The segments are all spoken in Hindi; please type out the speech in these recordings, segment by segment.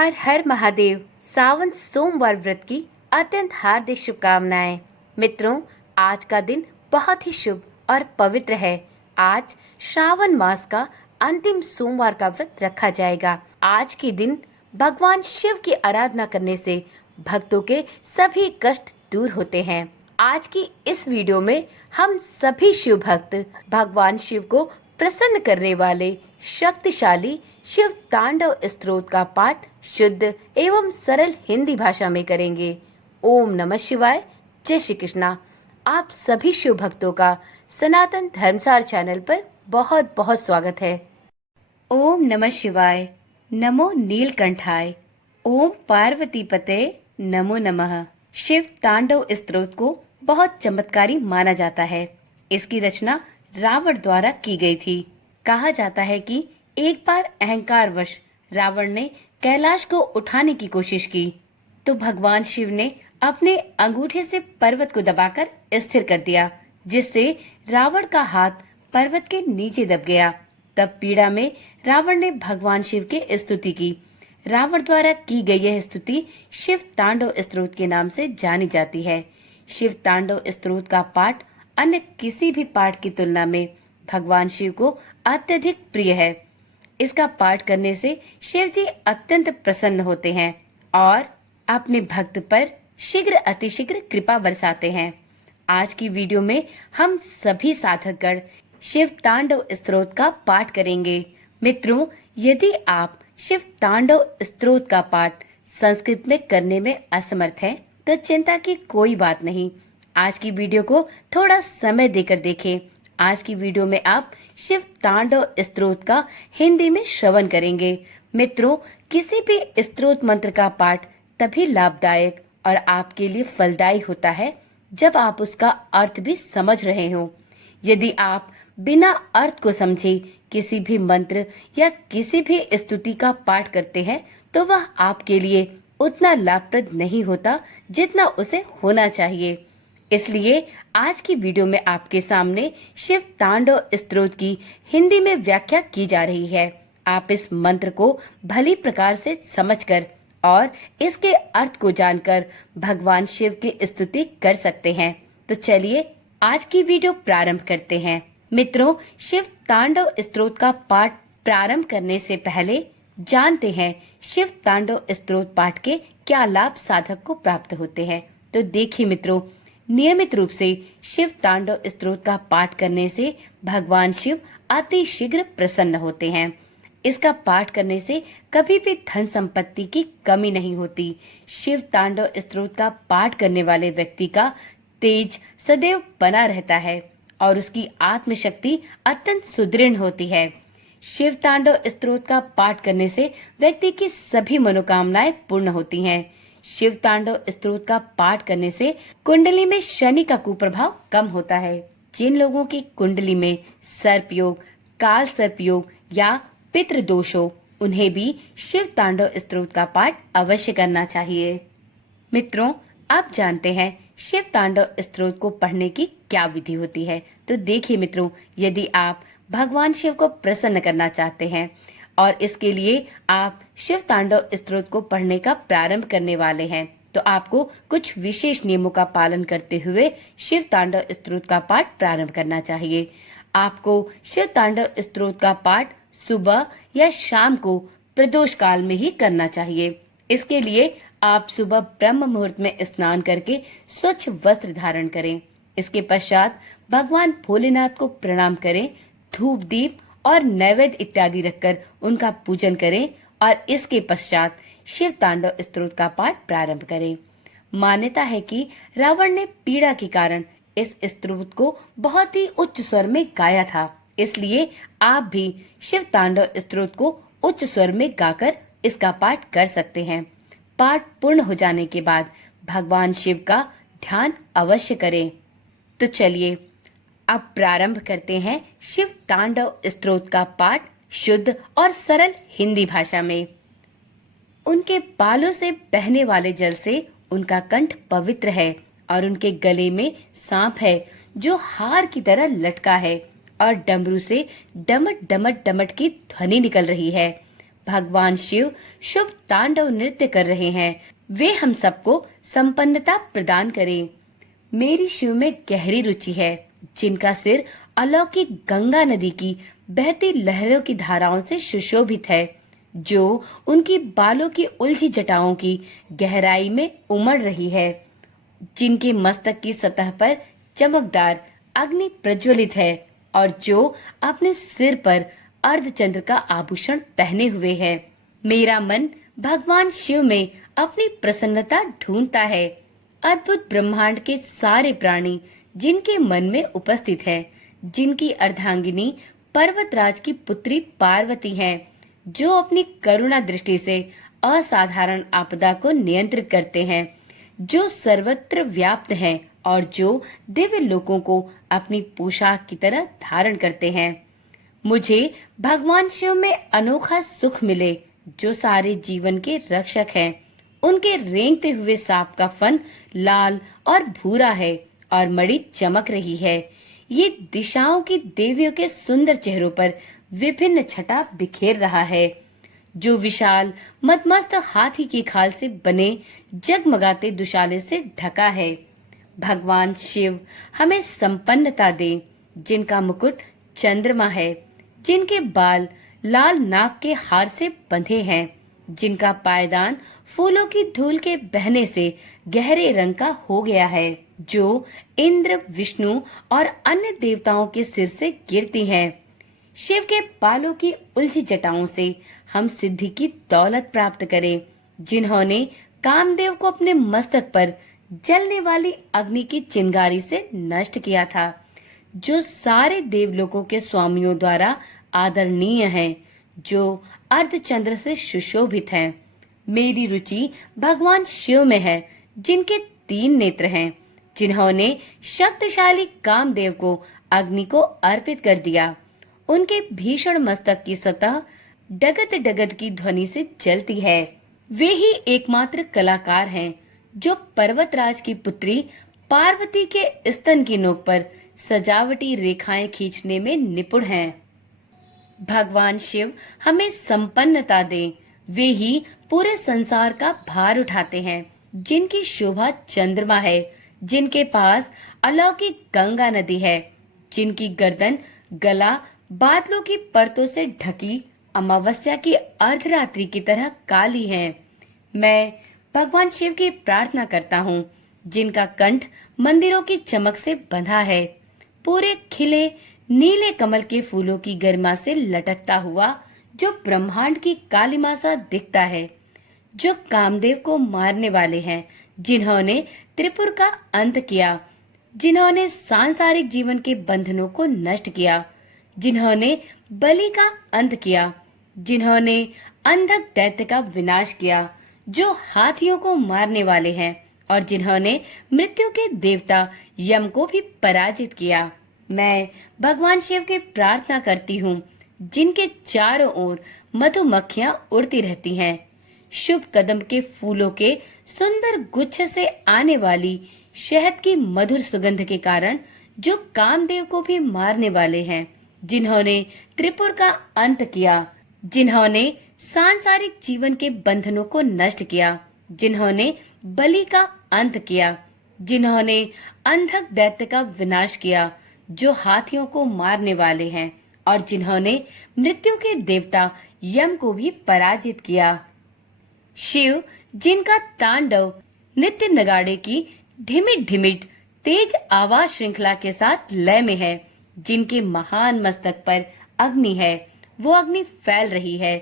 हर हर महादेव। सावन सोमवार व्रत की अत्यंत हार्दिक शुभकामनाएं। मित्रों, आज का दिन बहुत ही शुभ और पवित्र है। आज श्रावण मास का अंतिम सोमवार का व्रत रखा जाएगा। आज के दिन भगवान शिव की आराधना करने से भक्तों के सभी कष्ट दूर होते हैं। आज की इस वीडियो में हम सभी शिव भक्त भगवान शिव को प्रसन्न करने वाले शक्तिशाली शिव तांडव स्तोत्र का पाठ शुद्ध एवं सरल हिंदी भाषा में करेंगे। ओम नमः शिवाय। जय श्री कृष्णा। आप सभी शिव भक्तों का सनातन धर्मसार चैनल पर बहुत बहुत स्वागत है। ओम नमः शिवाय। नमो नीलकंठाय। ओम पार्वती पते नमो नमः। शिव तांडव स्तोत्र को बहुत चमत्कारी माना जाता है। इसकी रचना रावण द्वारा की गई थी। कहा जाता है कि एक बार अहंकारवश रावण ने कैलाश को उठाने की कोशिश की तो भगवान शिव ने अपने अंगूठे से पर्वत को दबाकर स्थिर कर दिया, जिससे रावण का हाथ पर्वत के नीचे दब गया। तब पीड़ा में रावण ने भगवान शिव की स्तुति की। रावण द्वारा की गई यह स्तुति शिव तांडव स्तोत्र के नाम से जानी जाती है। शिव तांडव स्तोत्र का पाठ अन्य किसी भी पाठ की तुलना में भगवान शिव को अत्यधिक प्रिय है। इसका पाठ करने से शिव जी अत्यंत प्रसन्न होते हैं और अपने भक्त पर शीघ्र अतिशीघ्र कृपा बरसाते हैं। आज की वीडियो में हम सभी साधकगण शिव तांडव स्तोत्र का पाठ करेंगे। मित्रों, यदि आप शिव तांडव स्तोत्र का पाठ संस्कृत में करने में असमर्थ हैं, तो चिंता की कोई बात नहीं। आज की वीडियो को थोड़ा समय देकर देखें। आज की वीडियो में आप शिव तांडव स्तोत्र का हिंदी में श्रवण करेंगे। मित्रों, किसी भी स्तोत्र मंत्र का पाठ तभी लाभदायक और आपके लिए फलदायी होता है जब आप उसका अर्थ भी समझ रहे हो। यदि आप बिना अर्थ को समझे किसी भी मंत्र या किसी भी स्तुति का पाठ करते हैं तो वह आपके लिए उतना लाभप्रद नहीं होता जितना उसे होना चाहिए। इसलिए आज की वीडियो में आपके सामने शिव तांडव स्तोत्र की हिंदी में व्याख्या की जा रही है। आप इस मंत्र को भली प्रकार से समझकर और इसके अर्थ को जानकर भगवान शिव की स्तुति कर सकते हैं। तो चलिए आज की वीडियो प्रारंभ करते हैं। मित्रों, शिव तांडव स्तोत्र का पाठ प्रारंभ करने से पहले जानते हैं शिव तांडव स्तोत्र पाठ के क्या लाभ साधक को प्राप्त होते हैं। तो देखिए मित्रों, नियमित रूप से शिव तांडव स्तोत्र का पाठ करने से भगवान शिव अति शीघ्र प्रसन्न होते हैं। इसका पाठ करने से कभी भी धन संपत्ति की कमी नहीं होती। शिव तांडव स्तोत्र का पाठ करने वाले व्यक्ति का तेज सदैव बना रहता है और उसकी आत्मशक्ति अत्यंत सुदृढ़ होती है। शिव तांडव स्तोत्र का पाठ करने से व्यक्ति की सभी मनोकामनाएं पूर्ण होती हैं। शिव तांडव स्तोत्र का पाठ करने से कुंडली में शनि का कुप्रभाव कम होता है। जिन लोगों की कुंडली में सर्प योग, काल सर्प योग या पितृ दोष हो, उन्हें भी शिव तांडव स्तोत्र का पाठ अवश्य करना चाहिए। मित्रों, अब जानते हैं शिव तांडव स्तोत्र को पढ़ने की क्या विधि होती है। तो देखिए मित्रों, यदि आप भगवान शिव को प्रसन्न करना चाहते हैं और इसके लिए आप शिव तांडव स्तोत्र को पढ़ने का प्रारंभ करने वाले हैं, तो आपको कुछ विशेष नियमों का पालन करते हुए शिव तांडव स्तोत्र का पाठ प्रारंभ करना चाहिए। आपको शिव तांडव स्तोत्र का पाठ सुबह या शाम को प्रदोष काल में ही करना चाहिए। इसके लिए आप सुबह ब्रह्म मुहूर्त में स्नान करके स्वच्छ वस्त्र धारण करें। इसके पश्चात भगवान भोलेनाथ को प्रणाम करें, धूप दीप और नैवेद्य इत्यादि रखकर उनका पूजन करें और इसके पश्चात शिव तांडव स्तोत्र का पाठ प्रारंभ करें। मान्यता है कि रावण ने पीड़ा के कारण इस स्तोत्र को बहुत ही उच्च स्वर में गाया था। इसलिए आप भी शिव तांडव स्तोत्र को उच्च स्वर में गाकर इसका पाठ कर सकते हैं। पाठ पूर्ण हो जाने के बाद भगवान शिव का ध्यान अवश्य करें। तो चलिए अब प्रारंभ करते हैं शिव तांडव स्तोत्र का पाठ शुद्ध और सरल हिंदी भाषा में। उनके बालों से बहने वाले जल से उनका कंठ पवित्र है और उनके गले में सांप है जो हार की तरह लटका है और डमरू से डमट डमट डमट की ध्वनि निकल रही है। भगवान शिव शुभ तांडव नृत्य कर रहे हैं। वे हम सबको संपन्नता प्रदान करें। मेरी शिव में गहरी रुचि है, जिनका सिर अलौकिक गंगा नदी की बहती लहरों की धाराओं से सुशोभित है, जो उनकी बालों की उलझी जटाओं की गहराई में उमड़ रही है, जिनके मस्तक की सतह पर चमकदार अग्नि प्रज्वलित है और जो अपने सिर पर अर्धचंद्र का आभूषण पहने हुए है। मेरा मन भगवान शिव में अपनी प्रसन्नता ढूंढता है। अद्भुत ब्रह्मांड के सारे प्राणी जिनके मन में उपस्थित है, जिनकी अर्धांगिनी पर्वतराज की पुत्री पार्वती है, जो अपनी करुणा दृष्टि से असाधारण आपदा को नियंत्रित करते हैं, जो सर्वत्र व्याप्त हैं और जो दिव्य लोकों को अपनी पोशाक की तरह धारण करते हैं। मुझे भगवान शिव में अनोखा सुख मिले, जो सारे जीवन के रक्षक हैं। उनके रेंगते हुए सांप का फन लाल और भूरा है और मणि चमक रही है। ये दिशाओं की देवियों के सुंदर चेहरों पर विभिन्न छटा बिखेर रहा है, जो विशाल मदमस्त हाथी की खाल से बने जगमगाते दुशाले से ढका है। भगवान शिव हमें संपन्नता दे, जिनका मुकुट चंद्रमा है, जिनके बाल लाल नाग के हार से बंधे हैं, जिनका पायदान फूलों की धूल के बहने से गहरे रंग का हो गया है, जो इंद्र, विष्णु और अन्य देवताओं के सिर से गिरती हैं। शिव के बालों की उलझी जटाओं से हम सिद्धि की दौलत प्राप्त करें, जिन्होंने कामदेव को अपने मस्तक पर जलने वाली अग्नि की चिंगारी से नष्ट किया था, जो सारे देवलोकों के स्वामियों द्वारा आदरणीय हैं, जो अर्धचंद्र से सुशोभित हैं। मेरी रुचि भगवान शिव में है, जिनके 3 नेत्र हैं, जिन्होंने शक्तिशाली कामदेव को अग्नि को अर्पित कर दिया। उनके भीषण मस्तक की सतह डगत डगत की ध्वनि से जलती है। वे ही एकमात्र कलाकार हैं, जो पर्वतराज की पुत्री पार्वती के स्तन की नोक पर सजावटी रेखाएं खींचने में निपुण हैं। भगवान शिव हमें संपन्नता दें। वे ही पूरे संसार का भार उठाते हैं, जिनकी शोभा चंद्रमा है, जिनके पास अलौकिक गंगा नदी है, जिनकी गर्दन गला बादलों की परतों से ढकी अमावस्या की अर्धरात्रि की तरह काली है। मैं भगवान शिव की प्रार्थना करता हूँ, जिनका कंठ मंदिरों की चमक से बंधा है, पूरे खिले नीले कमल के फूलों की गरिमा से लटकता हुआ, जो ब्रह्मांड की कालिमा सा दिखता है, जो कामदेव को मारने वाले हैं, जिन्होंने त्रिपुर का अंत किया, जिन्होंने सांसारिक जीवन के बंधनों को नष्ट किया, जिन्होंने बलि का अंत किया, जिन्होंने अंधक दैत्य का विनाश किया, जो हाथियों को मारने वाले हैं और जिन्होंने मृत्यु के देवता यम को भी पराजित किया। मैं भगवान शिव की प्रार्थना करती हूँ, जिनके चारों ओर मधुमक्खियाँ उड़ती रहती हैं। शुभ कदम के फूलों के सुंदर गुच्छ से आने वाली शहद की मधुर सुगंध के कारण, जो कामदेव को भी मारने वाले हैं, जिन्होंने त्रिपुर का अंत किया, जिन्होंने सांसारिक जीवन के बंधनों को नष्ट किया, जिन्होंने बलि का अंत किया, जिन्होंने अंधक दैत्य का विनाश किया, जो हाथियों को मारने वाले हैं और जिन्होंने मृत्यु के देवता यम को भी पराजित किया। शिव, जिनका तांडव नित्य नगाड़े की ढिमिट ढिमिट तेज आवाज श्रृंखला के साथ लय में है, जिनके महान मस्तक पर अग्नि है, वो अग्नि फैल रही है।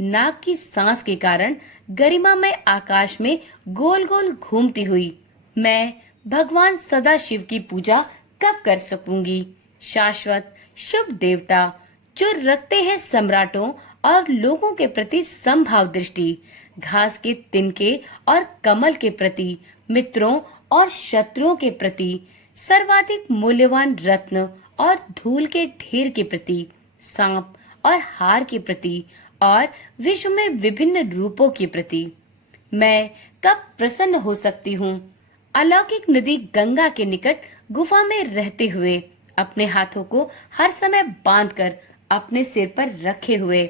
नाग की सांस के कारण गरिमामय आकाश में गोल गोल घूमती हुई मैं भगवान सदा शिव की पूजा कब कर सकूंगी। शाश्वत शुभ देवता, जो रखते हैं सम्राटों और लोगों के प्रति समभाव दृष्टि, घास के तिनके और कमल के प्रति, मित्रों और शत्रुओं के प्रति, सर्वाधिक मूल्यवान रत्न और धूल के ढेर के प्रति, सांप और हार के प्रति और विश्व में विभिन्न रूपों के प्रति मैं कब प्रसन्न हो सकती हूँ। अलौकिक नदी गंगा के निकट गुफा में रहते हुए, अपने हाथों को हर समय बांधकर अपने सिर पर रखे हुए,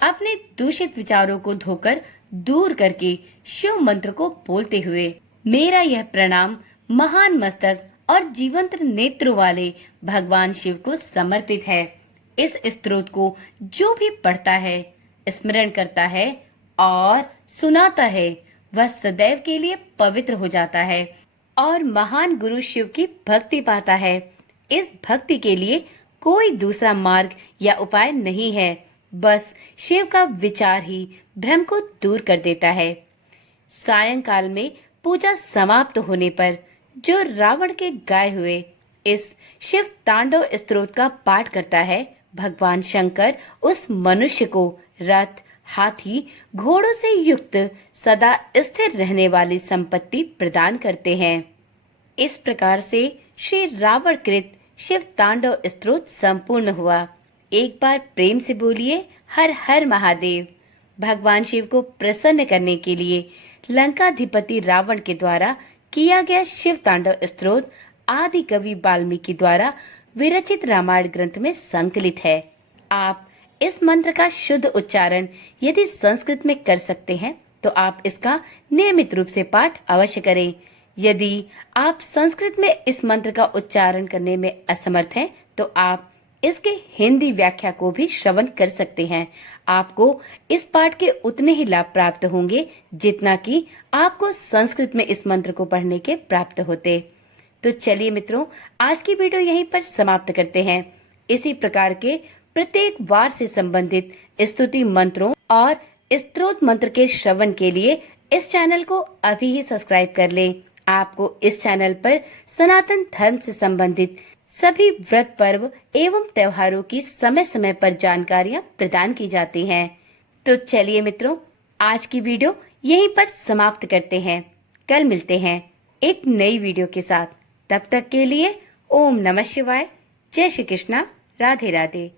अपने दूषित विचारों को धोकर दूर करके शिव मंत्र को बोलते हुए, मेरा यह प्रणाम महान मस्तक और जीवंत नेत्रों वाले भगवान शिव को समर्पित है। इस स्तोत्र को जो भी पढ़ता है, स्मरण करता है और सुनाता है, वह सदैव के लिए पवित्र हो जाता है और महान गुरु शिव की भक्ति पाता है। इस भक्ति के लिए कोई दूसरा मार्ग या उपाय नहीं है, बस शिव का विचार ही भ्रम को दूर कर देता है। सायंकाल में पूजा समाप्त होने पर जो रावण के गाए हुए इस शिव तांडव स्तोत्र का पाठ करता है, भगवान शंकर उस मनुष्य को रथ, हाथी, घोड़ों से युक्त सदा स्थिर रहने वाली संपत्ति प्रदान करते हैं। इस प्रकार से श्री रावण कृत शिव तांडव स्तोत्र संपूर्ण हुआ। एक बार प्रेम से बोलिए हर हर महादेव। भगवान शिव को प्रसन्न करने के लिए लंकाधिपति रावण के द्वारा किया गया शिव तांडव स्तोत्र आदि कवि वाल्मीकि द्वारा विरचित रामायण ग्रंथ में संकलित है। आप इस मंत्र का शुद्ध उच्चारण यदि संस्कृत में कर सकते हैं तो आप इसका नियमित रूप से पाठ अवश्य करें। यदि आप संस्कृत में इस मंत्र का उच्चारण करने में असमर्थ हैं तो आप इसके हिंदी व्याख्या को भी श्रवण कर सकते हैं। आपको इस पाठ के उतने ही लाभ प्राप्त होंगे जितना कि आपको संस्कृत में इस मंत्र को पढ़ने के प्राप्त होते। तो चलिए मित्रों, आज की वीडियो यहीं पर समाप्त करते हैं। इसी प्रकार के प्रत्येक वार से संबंधित स्तुति मंत्रों और स्तोत्र मंत्र के श्रवण के लिए इस चैनल को अभी ही सब्सक्राइब कर लें। आपको इस चैनल पर सनातन धर्म से संबंधित सभी व्रत, पर्व एवं त्योहारों की समय समय पर जानकारियां प्रदान की जाती हैं। तो चलिए मित्रों, आज की वीडियो यहीं पर समाप्त करते हैं। कल मिलते हैं एक नई वीडियो के साथ। तब तक के लिए ओम नमः शिवाय, जय श्री कृष्णा, राधे राधे।